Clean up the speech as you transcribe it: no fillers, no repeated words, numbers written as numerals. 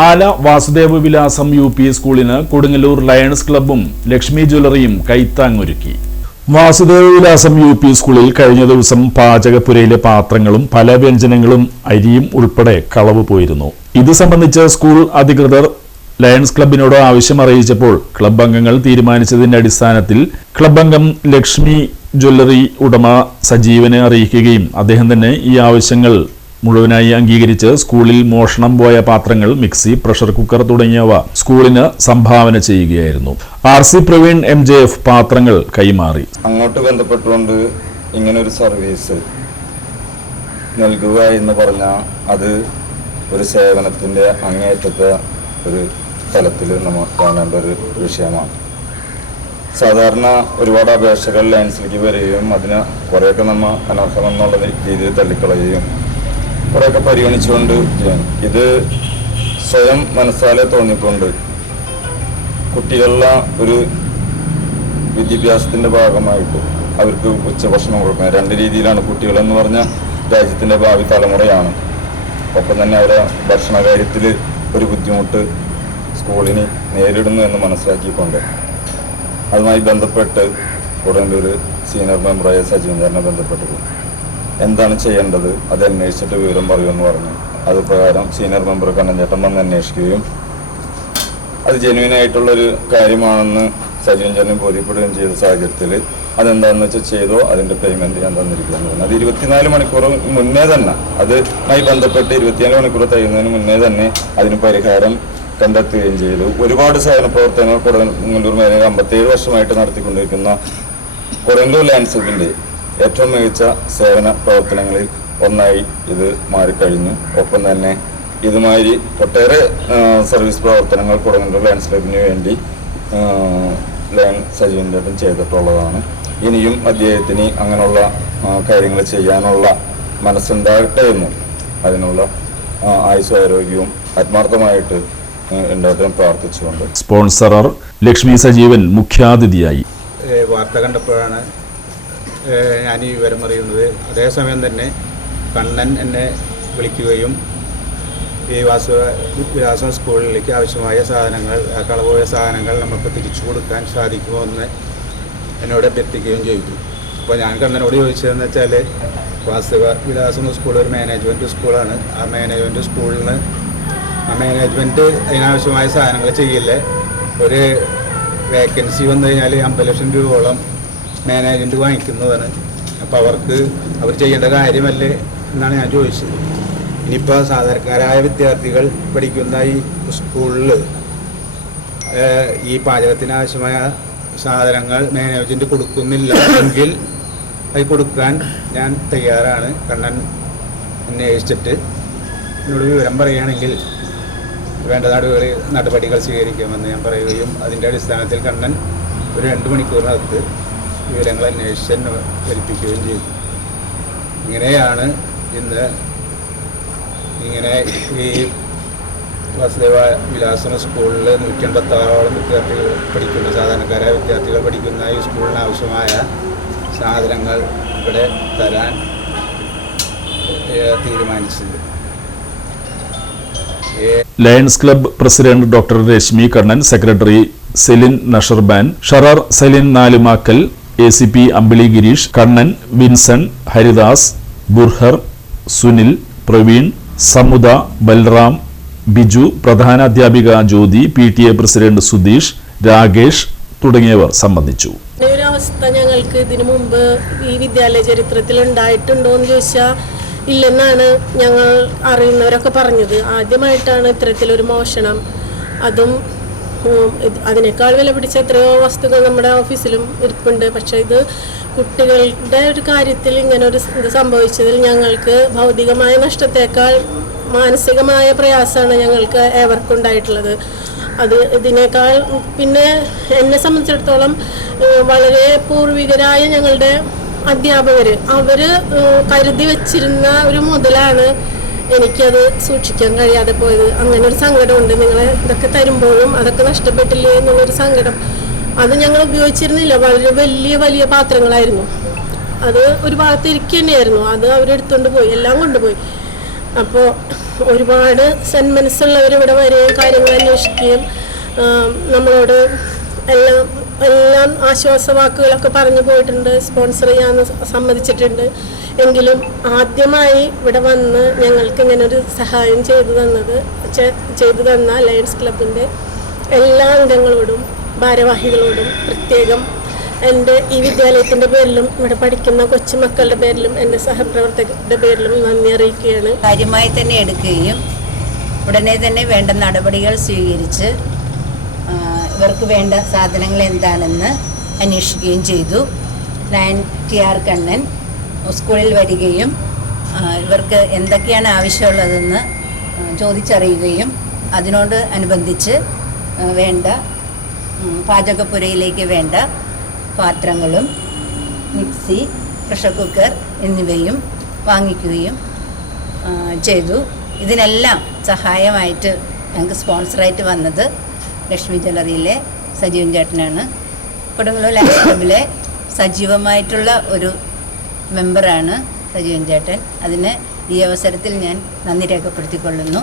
ആല വാസുദേവ വിലാസം UP സ്കൂളിന് കൊടുങ്ങല്ലൂർ ലയൺസ് ക്ലബ്ബും ലക്ഷ്മി ജ്വല്ലറിയും കൈത്താങ്ങൊരുക്കി. വാസുദേവ വിലാസം UP സ്കൂളിൽ കഴിഞ്ഞ ദിവസം പാചകപ്പുരയിലെ പാത്രങ്ങളും പല വ്യഞ്ജനങ്ങളും അരിയും ഉൾപ്പെടെ കളവ് പോയിരുന്നു. ഇത് സംബന്ധിച്ച് സ്കൂൾ അധികൃതർ ലയൺസ് ക്ലബിനോട് ആവശ്യം അറിയിച്ചപ്പോൾ ക്ലബ് അംഗങ്ങൾ തീരുമാനിച്ചതിന്റെ അടിസ്ഥാനത്തിൽ ക്ലബ് അംഗം ലക്ഷ്മി ജ്വല്ലറി ഉടമ സജീവനെ അറിയിക്കുകയും അദ്ദേഹം തന്നെ ഈ ആവശ്യങ്ങൾ മുഴുവനായി അംഗീകരിച്ച് സ്കൂളിൽ മോഷണം പോയ പാത്രങ്ങൾ, മിക്സി, പ്രഷർ കുക്കർ തുടങ്ങിയവ സ്കൂളിന് സംഭാവന ചെയ്യുകയായിരുന്നു. RC പ്രവീൺ MJF പാത്രങ്ങൾ കൈമാറി. അങ്ങോട്ട് ബന്ധപ്പെട്ടുകൊണ്ട് ഇങ്ങനൊരു സർവീസ് നൽകുക എന്ന് പറഞ്ഞാൽ അത് ഒരു സേവനത്തിൻ്റെ അങ്ങേയറ്റത്തെ ഒരു തലത്തിൽ നമ്മൾ കാണേണ്ട ഒരു വിഷയമാണ്. സാധാരണ ഒരുപാട് അപേക്ഷകൾ ലയൺസിലേക്ക് വരികയും അതിന് കുറേയൊക്കെ നമ്മൾ അനർഹമെന്നുള്ള രീതിയിൽ തള്ളിക്കളയുകയും കുറേയൊക്കെ പരിഗണിച്ചുകൊണ്ട് ചെയ്യണം. ഇത് സ്വയം മനസ്സാലെ തോന്നിക്കൊണ്ട് കുട്ടികളുടെ ഒരു വിദ്യാഭ്യാസത്തിൻ്റെ ഭാഗമായിട്ട് അവർക്ക് ഉച്ചഭക്ഷണം കൊടുക്കുന്നത് രണ്ട് രീതിയിലാണ്. കുട്ടികളെന്ന് പറഞ്ഞാൽ രാജ്യത്തിൻ്റെ ഭാവി തലമുറയാണ്. ഒപ്പം തന്നെ അവരെ ഭക്ഷണ കാര്യത്തിൽ ഒരു ബുദ്ധിമുട്ട് സ്കൂളിന് നേരിടുന്നു എന്ന് മനസ്സിലാക്കിക്കൊണ്ട് അതുമായി ബന്ധപ്പെട്ട് കൊടുങ്ങല്ലൂർ സീനിയർ മെമ്പറായ സജീവനെ ബന്ധപ്പെട്ടത് എന്താണ് ചെയ്യേണ്ടത് അത് അന്വേഷിച്ചിട്ട് വിവരം പറയുമെന്ന് പറഞ്ഞു. അത് പ്രകാരം സീനിയർ മെമ്പർ കണ്ണൻചേട്ടൻ വന്ന് അന്വേഷിക്കുകയും അത് ജെന്യൂനായിട്ടുള്ളൊരു കാര്യമാണെന്ന് സജീവൻ ബോധ്യപ്പെടുകയും ചെയ്ത സാഹചര്യത്തിൽ അതെന്താണെന്ന് വെച്ചാൽ ചെയ്തോ അതിൻ്റെ പേയ്മെൻറ്റ് ഞാൻ തന്നിരിക്കുകയെന്ന് പറഞ്ഞു. അത് 24 മണിക്കൂർ മുന്നേ തന്നെ അതുമായി ബന്ധപ്പെട്ട് 24 മണിക്കൂർ കഴിയുന്നതിന് മുന്നേ തന്നെ അതിന് പരിഹാരം കണ്ടെത്തുകയും ചെയ്തു. ഒരുപാട് സേവന പ്രവർത്തനങ്ങൾ കൊടുങ്ങല്ലൂർ മേഖലയിൽ 57 വർഷമായിട്ട് നടത്തിക്കൊണ്ടിരിക്കുന്ന കൊടുങ്ങല്ലൂർ ലയൺസ് ക്ലബ്ബിൻ്റെ ഏറ്റവും മികച്ച സേവന പ്രവർത്തനങ്ങളിൽ ഒന്നായി ഇത് മാറിക്കഴിഞ്ഞു. ഒപ്പം തന്നെ ഇതുമാതിരി ഒട്ടേറെ സർവീസ് പ്രവർത്തനങ്ങൾ കൊടുങ്ങല്ലൂർ ലയൺസ് ക്ലബ്ബിന് വേണ്ടി ലയൺ സജീവൻ ചേട്ടൻ ചെയ്തിട്ടുള്ളതാണ്. ഇനിയും അദ്ദേഹത്തിന് അങ്ങനെയുള്ള കാര്യങ്ങൾ ചെയ്യാനുള്ള മനസ്സുണ്ടാകട്ടെ എന്നും അതിനുള്ള ആയുസ്സും ആരോഗ്യവും ആത്മാർത്ഥമായിട്ട് ഉണ്ടാകാൻ പ്രാർത്ഥിച്ചുകൊണ്ട് സ്പോൺസറർ ലക്ഷ്മി സജീവൻ മുഖ്യാതിഥിയായി. വാർത്ത കണ്ടപ്പോഴാണ് ഞാൻ ഈ വിവരം അറിയുന്നത്. അതേസമയം തന്നെ കണ്ണൻ എന്നെ വിളിക്കുകയും ഈ വിലാസം സ്കൂളിലേക്ക് ആവശ്യമായ സാധനങ്ങൾ, കളവുപോയ സാധനങ്ങൾ നമുക്ക് തിരിച്ചു കൊടുക്കാൻ സാധിക്കുമോ എന്ന് എന്നോട് അഭ്യർത്ഥിക്കുകയും ചെയ്തു. അപ്പോൾ ഞാൻ കണ്ണനോട് ചോദിച്ചതെന്ന് വെച്ചാൽ വിലാസം സ്കൂൾ ഒരു മാനേജ്മെൻറ്റ് സ്കൂളാണ്. ആ മാനേജ്മെൻറ്റ് സ്കൂളിന് മാനേജ്മെൻറ്റ് അതിനാവശ്യമായ സാധനങ്ങൾ ചെയ്യില്ലേ. ഒരു വേക്കൻസി വന്നു കഴിഞ്ഞാൽ 50 ലക്ഷം രൂപയോളം മാനേജ്മെൻറ്റ് വാങ്ങിക്കുന്നതാണ്. അപ്പോൾ അവർ ചെയ്യേണ്ട കാര്യമല്ലേ എന്നാണ് ഞാൻ ചോദിച്ചത്. ഇനിയിപ്പോൾ സാധാരണക്കാരായ വിദ്യാർത്ഥികൾ പഠിക്കുന്ന ഈ സ്കൂളിൽ ഈ പാചകത്തിനാവശ്യമായ സാധനങ്ങൾ മാനേജ്മെൻറ്റ് കൊടുക്കുന്നില്ല എങ്കിൽ അത് കൊടുക്കാൻ ഞാൻ തയ്യാറാണ്. കണ്ണൻ അന്വേഷിച്ചിട്ട് എന്നോട് വിവരം പറയുകയാണെങ്കിൽ വേണ്ട നടപടികൾ സ്വീകരിക്കാമെന്ന് ഞാൻ പറയുകയും അതിൻ്റെ അടിസ്ഥാനത്തിൽ കണ്ണൻ ഒരു 2 മണിക്കൂറിനകത്ത് വിവരങ്ങൾ അന്വേഷിച്ച് ധരിപ്പിക്കുകയും ചെയ്തു. ഇങ്ങനെയാണ് ഇന്ന് ഈ വാസുദേവ വിലാസം സ്കൂളിൽ 156ഓളം വിദ്യാർത്ഥികൾ പഠിക്കുന്ന, സാധാരണക്കാരായ വിദ്യാർത്ഥികൾ പഠിക്കുന്ന ഈ സ്കൂളിന് ആവശ്യമായ സാധനങ്ങൾ ഇവിടെ തരാൻ തീരുമാനിച്ചത്. Lions club president doctor Rashmi Kannan, secretary Celine Nasharban, treasurer Celine Nalumakkal, ACP Ambili Girish, Kannan, Vinson, Haridas, ബുർഹർ, സുനിൽ, പ്രവീൺ, സമുദ, ബൽറാം, ബിജു, പ്രധാനാധ്യാപിക ജ്യോതി, PTA പ്രസിഡന്റ് സുധീഷ്, രാകേഷ് തുടങ്ങിയവർ സംബന്ധിച്ചു. ഒരവസ്ഥ ഞങ്ങൾക്ക് ഇതിനു മുമ്പ് ഈ വിദ്യാലയ ചരിത്രത്തിൽ ഉണ്ടായിട്ടുണ്ടോ എന്ന് ചോദിച്ചാൽ ഇല്ലെന്നാണ് ഞങ്ങൾ അറിയുന്നവരൊക്കെ പറഞ്ഞത്. ആദ്യമായിട്ടാണ് ഇത്തരത്തിലൊരു മോഷണം. അതും അതിനേക്കാൾ വില പിടിച്ച എത്രയോ വസ്തുക്കൾ നമ്മുടെ ഓഫീസിലും ഇരിപ്പുണ്ട്. പക്ഷേ ഇത് കുട്ടികളുടെ ഒരു കാര്യത്തിൽ ഇങ്ങനൊരു ഇത് സംഭവിച്ചതിൽ ഞങ്ങൾക്ക് ഭൗതികമായ നഷ്ടത്തേക്കാൾ മാനസികമായ പ്രയാസമാണ് ഞങ്ങൾക്ക് ഏവർക്കുണ്ടായിട്ടുള്ളത്. ഇതിനേക്കാൾ പിന്നെ എന്നെ സംബന്ധിച്ചിടത്തോളം വളരെ പൂർവികരായ ഞങ്ങളുടെ അധ്യാപകർ കരുതി വെച്ചിരുന്ന ഒരു മുതലാണ് എനിക്കത് സൂക്ഷിക്കാൻ കഴിയാതെ പോയത്. അങ്ങനെ ഒരു സങ്കടമുണ്ട്. നിങ്ങൾ ഇതൊക്കെ തരുമ്പോഴും അതൊക്കെ നഷ്ടപ്പെട്ടില്ലേ എന്നുള്ളൊരു സങ്കടം. അത് ഞങ്ങൾ ഉപയോഗിച്ചിരുന്നില്ല. വളരെ വലിയ വലിയ പാത്രങ്ങളായിരുന്നു. അത് ഒരു ഭാഗത്ത് ഇരിക്കുക തന്നെയായിരുന്നു. അത് അവരെടുത്തുകൊണ്ട് പോയി, എല്ലാം കൊണ്ടുപോയി. അപ്പോൾ ഒരുപാട് സന്മനസ്സുള്ളവർ ഇവിടെ വരികയും കാര്യങ്ങൾ അന്വേഷിക്കുകയും നമ്മളോട് എല്ലാം ആശ്വാസവാക്കുകളൊക്കെ പറഞ്ഞു പോയിട്ടുണ്ട്, സ്പോൺസർ ചെയ്യാമെന്ന് സമ്മതിച്ചിട്ടുണ്ട്. എങ്കിലും ആദ്യമായി ഇവിടെ വന്ന് ഞങ്ങൾക്ക് ഇങ്ങനെ ഒരു സഹായം ചെയ്തു തന്ന ലയൺസ് ക്ലബിൻ്റെ എല്ലാ അംഗങ്ങളോടും ഭാരവാഹികളോടും പ്രത്യേകം എൻ്റെ ഈ വിദ്യാലയത്തിൻ്റെ പേരിലും ഇവിടെ പഠിക്കുന്ന കൊച്ചുമക്കളുടെ പേരിലും എൻ്റെ സഹപ്രവർത്തകരുടെ പേരിലും നന്ദി അറിയിക്കുകയാണ്. കാര്യമായി തന്നെ എടുക്കുകയും ഉടനെ തന്നെ വേണ്ട നടപടികൾ സ്വീകരിച്ച് ഇവർക്ക് വേണ്ട സാധനങ്ങൾ എന്താണെന്ന് അന്വേഷിക്കുകയും ചെയ്തു. ലയൺ TR കണ്ണൻ സ്കൂളിൽ വരികയും ഇവർക്ക് എന്തൊക്കെയാണ് ആവശ്യമുള്ളതെന്ന് ചോദിച്ചറിയുകയും അതിനോട് അനുബന്ധിച്ച് വേണ്ട പാചകപ്പുരയിലേക്ക് വേണ്ട പാത്രങ്ങളും മിക്സി, പ്രഷർ കുക്കർ എന്നിവയും വാങ്ങിക്കുകയും ചെയ്തു. ഇതിനെല്ലാം സഹായമായിട്ട് ഞങ്ങൾക്ക് സ്പോൺസറായിട്ട് വന്നത് ലക്ഷ്മി ജ്വല്ലറിയിലെ സജീവൻ ചേട്ടനാണ്. കൊടുങ്ങല്ലൂർ ലയൺസ് ക്ലബിലെ സജീവമായിട്ടുള്ള ഒരു മെമ്പറാണ് സജീവൻ ചേട്ടൻ. അതിന് ഈ അവസരത്തിൽ ഞാൻ നന്ദി രേഖപ്പെടുത്തിക്കൊള്ളുന്നു.